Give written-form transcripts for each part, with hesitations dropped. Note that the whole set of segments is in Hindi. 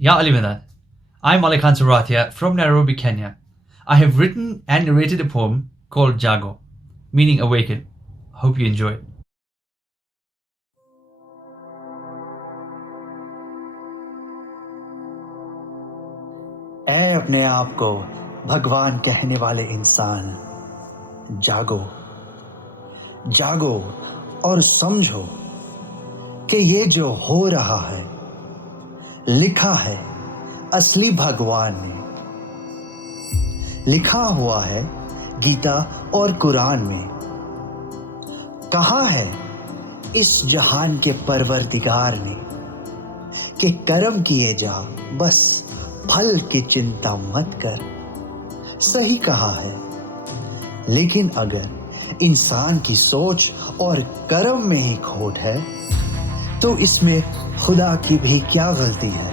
Ya Alivedan, I'm Alekhan Sarathia from Nairobi, Kenya. I have written and narrated a poem called Jago, meaning awaken. Hope you enjoy it. ऐ अपने आप को भगवान कहने वाले इंसान, जागो जागो और समझो कि ये जो हो रहा है लिखा है असली भगवान ने। लिखा हुआ है गीता और कुरान में। कहा है इस जहान के परवरदिगार ने कि कर्म किए जा, बस फल की चिंता मत कर। सही कहा है, लेकिन अगर इंसान की सोच और कर्म में ही खोट है तो इसमें खुदा की भी क्या गलती है।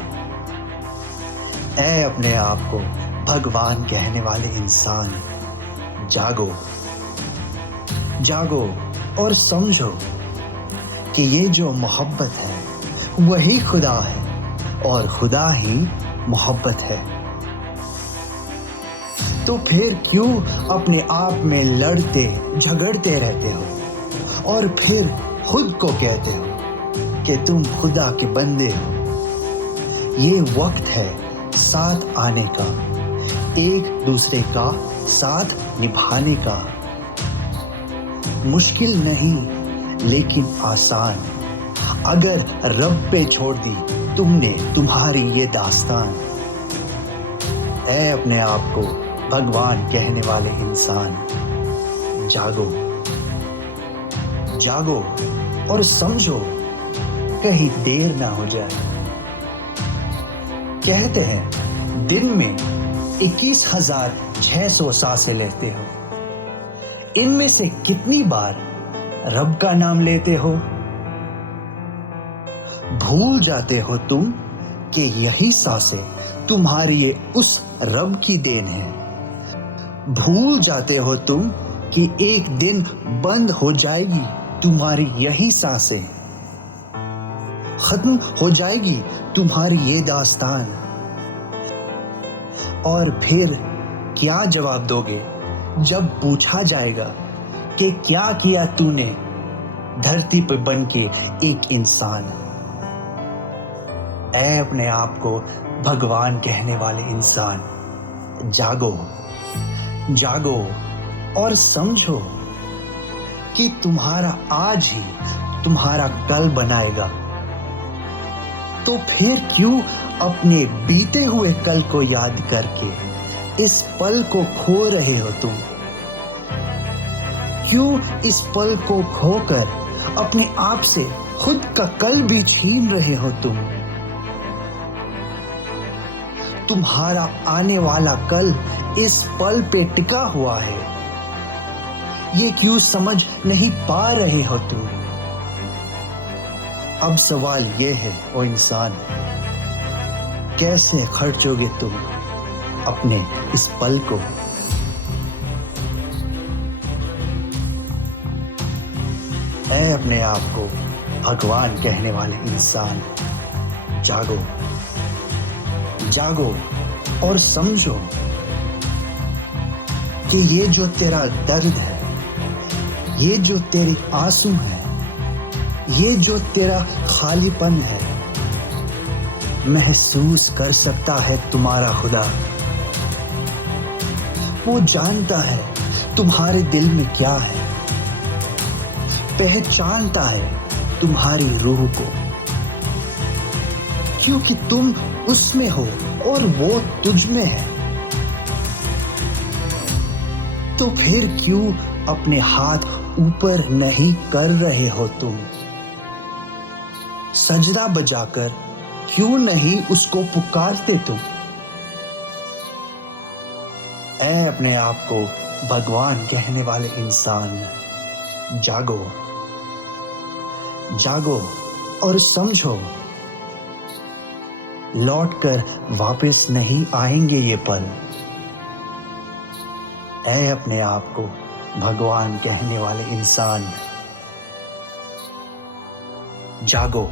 ऐ अपने आप को भगवान कहने वाले इंसान, जागो जागो और समझो कि ये जो मोहब्बत है वही खुदा है और खुदा ही मोहब्बत है। तो फिर क्यों अपने आप में लड़ते झगड़ते रहते हो और फिर खुद को कहते हो कि तुम खुदा के बंदे हो। ये वक्त है साथ आने का, एक दूसरे का साथ निभाने का। मुश्किल नहीं लेकिन आसान, अगर रब पे छोड़ दी तुमने तुम्हारी ये दास्तान। ऐ अपने आप को भगवान कहने वाले इंसान, जागो जागो और समझो कहीं देर ना हो जाए। कहते हैं दिन में 21,600 सांसें लेते हो, इनमें से कितनी बार रब का नाम लेते हो? भूल जाते हो तुम कि यही सांसें तुम्हारी उस रब की देन है। भूल जाते हो तुम कि एक दिन बंद हो जाएगी तुम्हारी यही सांसें। खत्म हो जाएगी तुम्हारी ये दास्तान। और फिर क्या जवाब दोगे जब पूछा जाएगा कि क्या किया तूने धरती पर बन के एक इंसान। ऐ अपने आप को भगवान कहने वाले इंसान, जागो जागो और समझो कि तुम्हारा आज ही तुम्हारा कल बनाएगा। तो फिर क्यों अपने बीते हुए कल को याद करके इस पल को खो रहे हो तुम? क्यों इस पल को खोकर अपने आप से खुद का कल भी छीन रहे हो तुम? तुम्हारा आने वाला कल इस पल पे टिका हुआ है, ये क्यों समझ नहीं पा रहे हो तुम? अब सवाल ये है ओ इंसान, कैसे खर्चोगे तुम अपने इस पल को? ऐ अपने आप को भगवान कहने वाले इंसान, जागो जागो और समझो कि ये जो तेरा दर्द है, ये जो तेरे आंसू है, ये जो तेरा खालीपन है, महसूस कर सकता है तुम्हारा खुदा। वो जानता है तुम्हारे दिल में क्या है, पहचानता है तुम्हारी रूह को, क्योंकि तुम उसमें हो और वो तुझ में है। तो फिर क्यों अपने हाथ ऊपर नहीं कर रहे हो तुम? सजदा बजाकर क्यों नहीं उसको पुकारते तुम? ऐ अपने आप को भगवान कहने वाले इंसान, जागो जागो और समझो, लौटकर वापस नहीं आएंगे ये पल। ऐ अपने आप को भगवान कहने वाले इंसान, जागो।